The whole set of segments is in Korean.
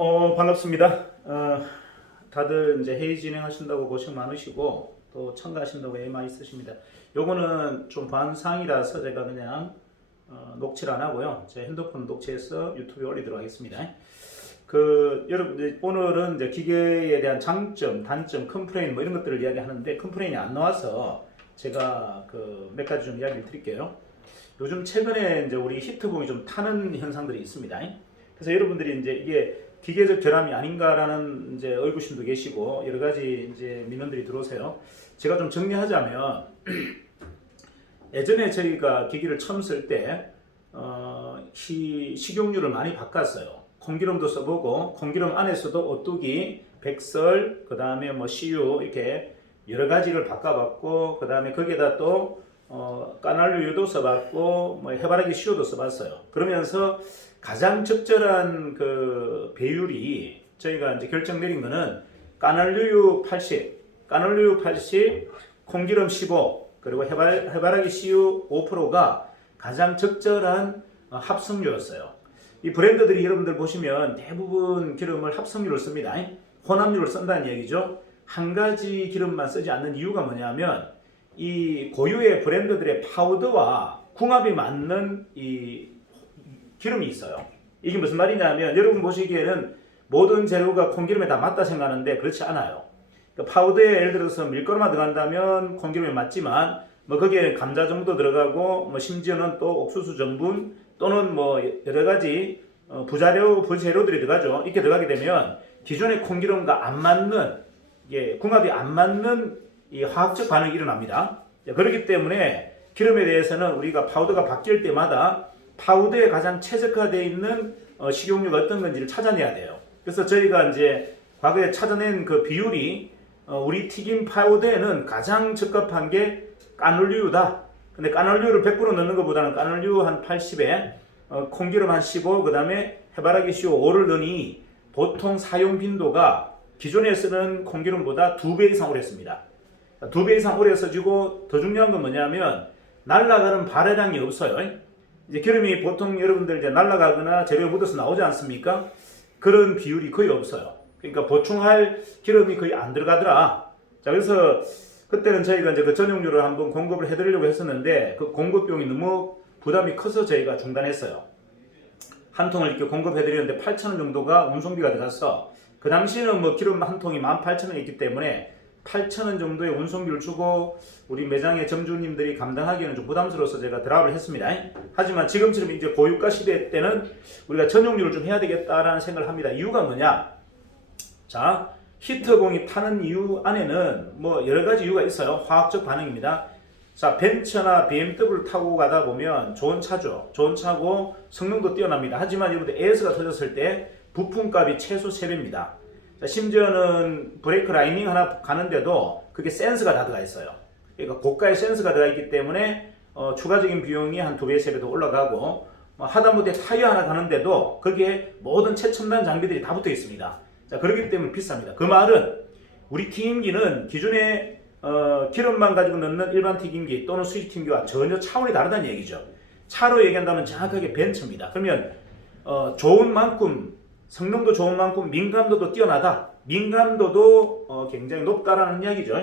반갑습니다. 다들 이제 회의 진행하신다고 고생 많으시고 또 참가하신다고 애많이 있으십니다. 요거는 좀 반상이라서 제가 그냥 녹취를 안 하고요. 제 핸드폰 녹취해서 유튜브에 올리도록 하겠습니다. 여러분 오늘은 이제 기계에 대한 장점, 단점, 컴플레인 뭐 이런 것들을 이야기하는데 컴플레인이 안 나와서 제가 몇 가지 좀 이야기를 드릴게요. 요즘 최근에 이제 우리 히트봉이 좀 타는 현상들이 있습니다. 그래서 여러분들이 이제 이게 기계적 결함이 아닌가라는 이제 의구심도 계시고 여러 가지 이제 민원들이 들어오세요. 제가 좀 정리하자면 예전에 저희가 기기를 처음 쓸 때 식용유를 많이 바꿨어요. 콩기름도 써보고 콩기름 안에서도 오뚜기, 백설, 그 다음에 뭐 CU 이렇게 여러 가지를 바꿔봤고 그 다음에 거기에다 또 까날류도 써봤고 뭐 해바라기 CU도 써봤어요. 그러면서 가장 적절한 그 배율이 저희가 이제 결정 내린 거는 까날류유 80, 콩기름 15, 그리고 해바라기 CU 5%가 가장 적절한 합성유였어요. 이 브랜드들이 여러분들 보시면 대부분 기름을 합성유를 씁니다. 혼합유를 쓴다는 얘기죠. 한 가지 기름만 쓰지 않는 이유가 뭐냐면 이 고유의 브랜드들의 파우더와 궁합이 맞는 이 기름이 있어요. 이게 무슨 말이냐면 여러분 보시기에는 모든 재료가 콩기름에 다 맞다 생각하는데 그렇지 않아요. 그러니까 파우더에 예를 들어서 밀가루만 들어간다면 콩기름에 맞지만 뭐 거기에 감자 정도 들어가고 뭐 심지어는 또 옥수수 전분 또는 뭐 여러 가지 부재료들이 들어가죠. 이렇게 들어가게 되면 기존의 콩기름과 안 맞는 궁합이 안 맞는 이 화학적 반응이 일어납니다. 그렇기 때문에 기름에 대해서는 우리가 파우더가 바뀔 때마다 파우더에 가장 최적화되어 있는 식용유가 어떤 건지를 찾아내야 돼요. 그래서 저희가 이제 과거에 찾아낸 그 비율이 우리 튀김 파우더에는 가장 적합한 게 까놀류다. 근데 까놀류를 100% 넣는 것보다는 까놀류 한 80에 콩기름 한 15, 그 다음에 해바라기 CU 5를 넣으니 보통 사용 빈도가 기존에 쓰는 콩기름보다 2배 이상 오래 씁니다. 2배 이상 오래 써지고 더 중요한 건 뭐냐면 날아가는 발해량이 없어요. 이제 기름이 보통 여러분들 이제 날아가거나 재료에 묻어서 나오지 않습니까? 그런 비율이 거의 없어요. 그러니까 보충할 기름이 거의 안 들어가더라. 자, 그래서 그때는 저희가 이제 그 전용유를 한번 공급을 해드리려고 했었는데 그 공급 비용이 너무 부담이 커서 저희가 중단했어요. 한 통을 이렇게 공급해드리는데 8,000원 정도가 운송비가 들어가서 그 당시에는 뭐 기름 한 통이 18,000원이었기 때문에 8,000원 정도의 운송비를 주고 우리 매장의 점주님들이 감당하기에는 좀 부담스러워서 제가 드랍을 했습니다. 하지만 지금처럼 이제 고유가 시대 때는 우리가 전용유를 좀 해야 되겠다라는 생각을 합니다. 이유가 뭐냐? 자, 히트봉이 타는 이유 안에는 뭐 여러 가지 이유가 있어요. 화학적 반응입니다. 자, 벤츠나 BMW를 타고 가다 보면 좋은 차죠. 좋은 차고 성능도 뛰어납니다. 하지만 여러분들 AS가 터졌을 때 부품값이 최소 3배입니다. 자, 심지어는 브레이크 라이닝 하나 가는데도 그게 센스가 다 들어가 있어요. 그러니까 고가의 센스가 들어가 있기 때문에 추가적인 비용이 한 2배, 3배 올라가고 하다못해 타이어 하나 가는데도 거기에 모든 최첨단 장비들이 다 붙어 있습니다. 자, 그렇기 때문에 비쌉니다. 그 말은 우리 튀김기는 기존의 기름만 가지고 넣는 일반 튀김기 또는 수직 튀김기와 전혀 차원이 다르다는 얘기죠. 차로 얘기한다면 정확하게 벤츠입니다. 그러면 좋은 만큼 성능도 좋은 만큼 민감도도 뛰어나다. 민감도도 굉장히 높다라는 이야기죠.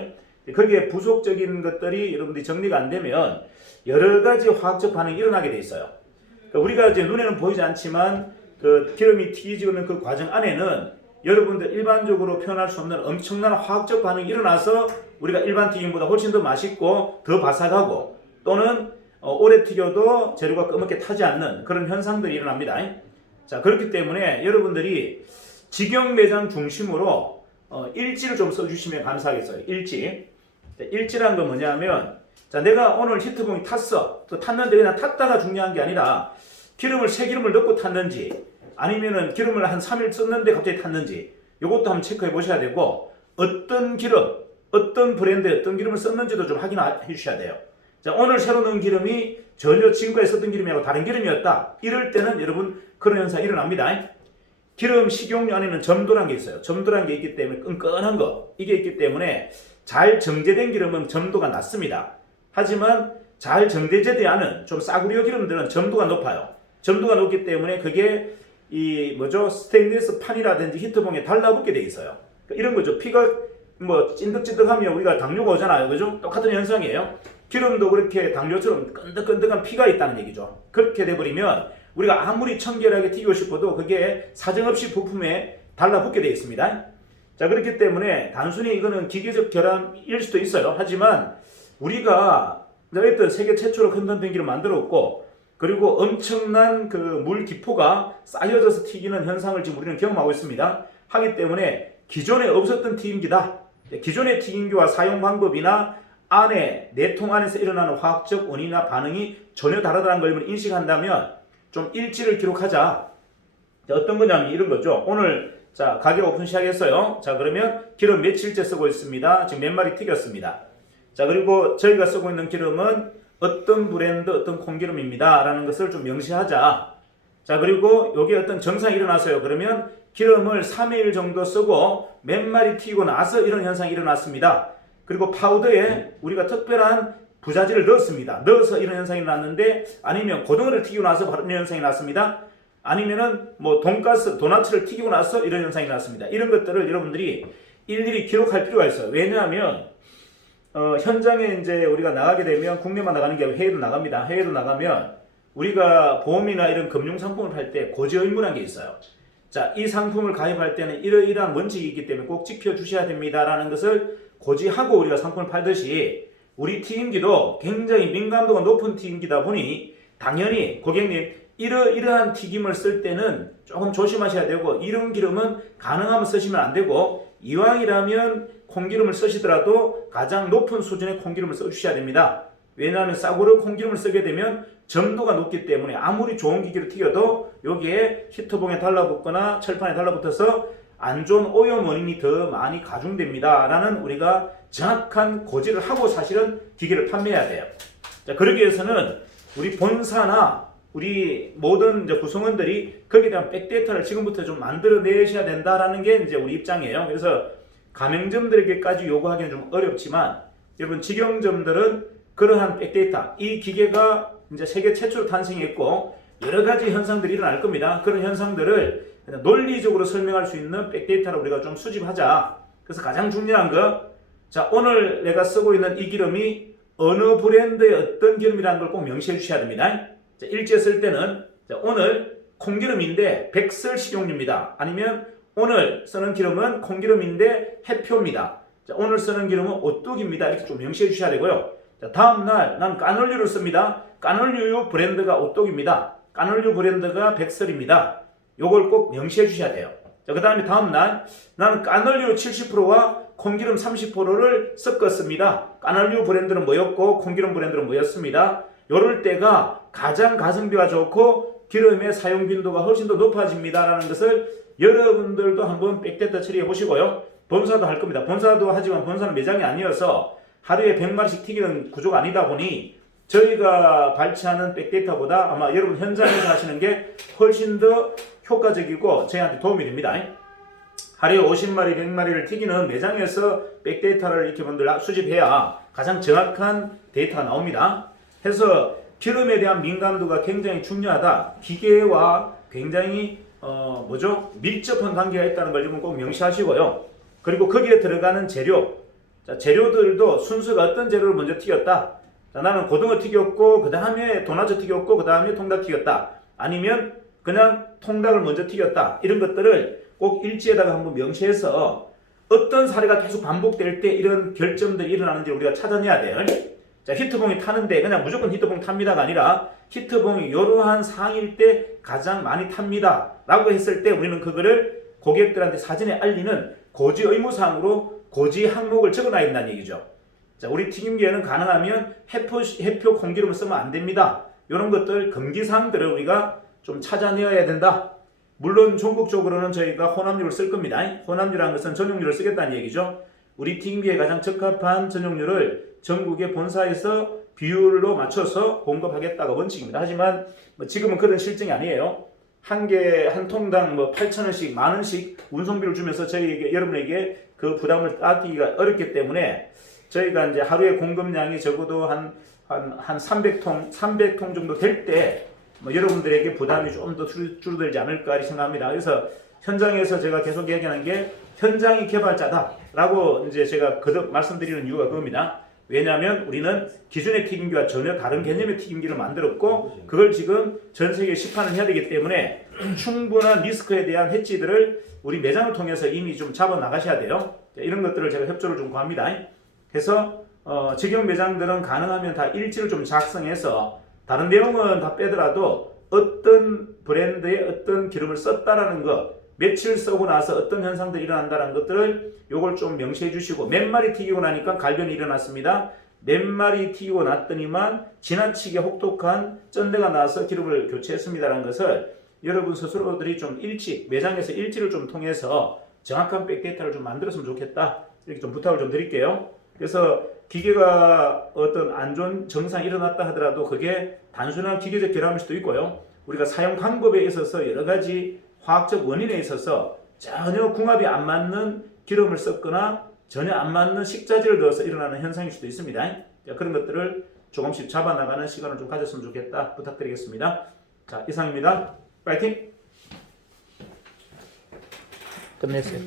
거기에 부속적인 것들이 여러분들이 정리가 안 되면 여러 가지 화학적 반응이 일어나게 돼 있어요. 그러니까 우리가 이제 눈에는 보이지 않지만 그 기름이 튀기는 그 과정 안에는 여러분들 일반적으로 표현할 수 없는 엄청난 화학적 반응이 일어나서 우리가 일반 튀김보다 훨씬 더 맛있고 더 바삭하고 또는 오래 튀겨도 재료가 꺼멓게 타지 않는 그런 현상들이 일어납니다. 자, 그렇기 때문에 여러분들이 직영 매장 중심으로 일지를 좀 써주시면 감사하겠어요. 일지. 일지란 건 뭐냐면 자, 내가 오늘 히트봉이 탔어. 또 탔는데 그냥 탔다가 중요한 게 아니라 기름을 새 기름을 넣고 탔는지 아니면은 기름을 한 3일 썼는데 갑자기 탔는지 이것도 한번 체크해 보셔야 되고 어떤 기름, 어떤 브랜드의 어떤 기름을 썼는지도 좀 확인해 주셔야 돼요. 자, 오늘 새로 넣은 기름이 전혀 지금까지 썼던 기름이하고 다른 기름이었다. 이럴 때는 여러분 그런 현상이 일어납니다. 기름 식용유 안에는 점도란 게 있어요. 점도란 게 있기 때문에 끈끈한 거 이게 있기 때문에 잘 정제된 기름은 점도가 낮습니다. 하지만 잘 정제되지 않은 좀 싸구려 기름들은 점도가 높아요. 점도가 높기 때문에 그게 이 뭐죠? 스테인리스 판이라든지 히트봉에 달라붙게 돼 있어요. 그러니까 이런 거죠. 피가 뭐 찐득찐득하면 우리가 당뇨가 오잖아요. 그죠? 똑같은 현상이에요. 기름도 그렇게 당뇨처럼 끈덕끈덕한 피가 있다는 얘기죠. 그렇게 돼버리면 우리가 아무리 청결하게 튀기고 싶어도 그게 사정없이 부품에 달라붙게 돼 있습니다. 자, 그렇기 때문에 단순히 이거는 기계적 결함일 수도 있어요. 하지만 우리가 어쨌든 세계 최초로 컨덴서기를 만들었고, 그리고 엄청난 그 물 기포가 쌓여져서 튀기는 현상을 지금 우리는 경험하고 있습니다. 하기 때문에 기존에 없었던 튀김기다. 기존의 튀김기와 사용 방법이나 안에 내통 안에서 일어나는 화학적 원인이나 반응이 전혀 다르다는 걸 인식한다면 좀 일지를 기록하자. 자, 어떤 거냐면 이런 거죠. 오늘 자, 가게 오픈 시작했어요. 자, 그러면 기름 며칠째 쓰고 있습니다. 지금 몇 마리 튀겼습니다. 자, 그리고 저희가 쓰고 있는 기름은 어떤 브랜드, 어떤 콩기름입니다. 라는 것을 좀 명시하자. 자, 그리고 여기에 어떤 정상이 일어났어요. 그러면 기름을 3일 정도 쓰고 몇 마리 튀고 나서 이런 현상이 일어났습니다. 그리고 파우더에 우리가 특별한 부자재를 넣었습니다. 넣어서 이런 현상이 났는데, 아니면 고등어를 튀기고 나서 이런 현상이 났습니다. 아니면은 뭐 돈가스, 도나츠를 튀기고 나서 이런 현상이 났습니다. 이런 것들을 여러분들이 일일이 기록할 필요가 있어요. 왜냐하면 현장에 이제 우리가 나가게 되면 국내만 나가는 게 아니고 해외도 나갑니다. 해외도 나가면 우리가 보험이나 이런 금융 상품을 팔 때 고지 의무라는 게 있어요. 자, 이 상품을 가입할 때는 이러이러한 원칙이 있기 때문에 꼭 지켜주셔야 됩니다라는 것을 고지하고 우리가 상품을 팔듯이 우리 튀김기도 굉장히 민감도가 높은 튀김기다 보니 당연히 고객님 이러이러한 튀김을 쓸 때는 조금 조심하셔야 되고, 이런 기름은 가능하면 쓰시면 안 되고, 이왕이라면 콩기름을 쓰시더라도 가장 높은 수준의 콩기름을 써주셔야 됩니다. 왜냐하면 싸구려 콩기름을 쓰게 되면 점도가 높기 때문에 아무리 좋은 기계로 튀겨도 여기에 히터봉에 달라붙거나 철판에 달라붙어서 안 좋은 오염 원인이 더 많이 가중됩니다. 라는 우리가 정확한 고지를 하고 사실은 기계를 판매해야 돼요. 자, 그러기 위해서는 우리 본사나 우리 모든 이제 구성원들이 거기에 대한 백데이터를 지금부터 좀 만들어내셔야 된다라는 게 이제 우리 입장이에요. 그래서 가맹점들에게까지 요구하기는 좀 어렵지만, 여러분 직영점들은 그러한 백데이터, 이 기계가 이제 세계 최초로 탄생했고 여러 가지 현상들이 일어날 겁니다. 그런 현상들을 논리적으로 설명할 수 있는 백데이터를 우리가 좀 수집하자. 그래서 가장 중요한 거, 자, 오늘 내가 쓰고 있는 이 기름이 어느 브랜드의 어떤 기름이라는 걸 꼭 명시해 주셔야 됩니다. 자, 일제 쓸 때는 자, 오늘 콩기름인데 백설 식용유입니다. 아니면 오늘 쓰는 기름은 콩기름인데 해표입니다. 자, 오늘 쓰는 기름은 오뚜기입니다. 이렇게 좀 명시해 주셔야 되고요. 자, 다음날 나는 까놀류를 씁니다. 까놀류 브랜드가 오뚜기입니다. 까놀류 브랜드가 백설입니다. 요걸 꼭 명시해 주셔야 돼요. 자, 그 다음에 다음날 나는 까놀류 70%와 콩기름 30%를 섞었습니다. 까놀류 브랜드는 뭐였고 콩기름 브랜드는 뭐였습니다. 요럴 때가 가장 가성비가 좋고 기름의 사용 빈도가 훨씬 더 높아집니다라는 것을 여러분들도 한번 백데이터 처리해 보시고요. 본사도 할 겁니다. 본사도 하지만 본사는 매장이 아니어서 하루에 100마리씩 튀기는 구조가 아니다 보니 저희가 발췌하는 백데이터보다 아마 여러분 현장에서 하시는 게 훨씬 더 효과적이고 저희한테 도움이 됩니다. 하루에 50마리, 100마리를 튀기는 매장에서 백데이터를 이렇게 분들 수집해야 가장 정확한 데이터가 나옵니다. 해서 기름에 대한 민감도가 굉장히 중요하다. 기계와 굉장히 밀접한 관계가 있다는 걸 여러분 꼭 명시하시고요. 그리고 거기에 들어가는 재료, 자, 재료들도 순서가 어떤 재료를 먼저 튀겼다. 자, 나는 고등어 튀겼고 그 다음에 도나츠 튀겼고 그 다음에 통닭 튀겼다. 아니면 그냥 통닭을 먼저 튀겼다. 이런 것들을 꼭 일지에다가 한번 명시해서 어떤 사례가 계속 반복될 때 이런 결점들이 일어나는지 우리가 찾아내야 돼요. 자, 히트봉이 타는데 그냥 무조건 히트봉 탑니다가 아니라 히트봉이 이러한 상일 때 가장 많이 탑니다 라고 했을 때 우리는 그거를 고객들한테 사전에 알리는 고지 의무사항으로 고지 항목을 적어놔야 된다는 얘기죠. 자, 우리 튀김기에는 가능하면 해표 콩기름을 쓰면 안 됩니다. 이런 것들 금기사항들을 우리가 좀 찾아내야 된다. 물론 전국적으로는 저희가 혼합유를 쓸 겁니다. 혼합유라는 것은 전용유를 쓰겠다는 얘기죠. 우리 튀김기에 가장 적합한 전용유를 전국의 본사에서 비율로 맞춰서 공급하겠다가 원칙입니다. 하지만 지금은 그런 실정이 아니에요. 한 통당 8,000원씩, 만원씩 운송비를 주면서 저희에게, 여러분에게 그 부담을 따지기가 어렵기 때문에 저희가 이제 하루에 공급량이 적어도 한 300통 정도 될 때 뭐 여러분들에게 부담이 좀 더 줄어들지 않을까 생각합니다. 그래서 현장에서 제가 계속 얘기하는 게 현장이 개발자다라고 이제 제가 거듭 말씀드리는 이유가 그겁니다. 왜냐하면 우리는 기존의 튀김기와 전혀 다른 개념의 튀김기를 만들었고 그걸 지금 전 세계에 시판을 해야 되기 때문에 충분한 리스크에 대한 해지들을 우리 매장을 통해서 이미 좀 잡아 나가셔야 돼요. 이런 것들을 제가 협조를 좀 구합니다. 그래서 직영 매장들은 가능하면 다 일지를 좀 작성해서 다른 내용은 다 빼더라도 어떤 브랜드의 어떤 기름을 썼다라는 것, 며칠 쓰고 나서 어떤 현상들이 일어난다는 것들을 요걸 좀 명시해 주시고 몇 마리 튀기고 나니까 갈변이 일어났습니다. 몇 마리 튀기고 났더니만 지나치게 혹독한 쩐대가 나서 기름을 교체했습니다라는 것을 여러분 스스로들이 좀 일지, 매장에서 일지를 좀 통해서 정확한 백데이터를 좀 만들었으면 좋겠다. 이렇게 좀 부탁을 좀 드릴게요. 그래서 기계가 어떤 안 좋은 정상이 일어났다 하더라도 그게 단순한 기계적 결함일 수도 있고요. 우리가 사용 방법에 있어서 여러 가지 화학적 원인에 있어서 전혀 궁합이 안 맞는 기름을 썼거나 전혀 안 맞는 식자재를 넣어서 일어나는 현상일 수도 있습니다. 그런 것들을 조금씩 잡아나가는 시간을 좀 가졌으면 좋겠다 부탁드리겠습니다. 자, 이상입니다. 파이팅! 끝냈어요.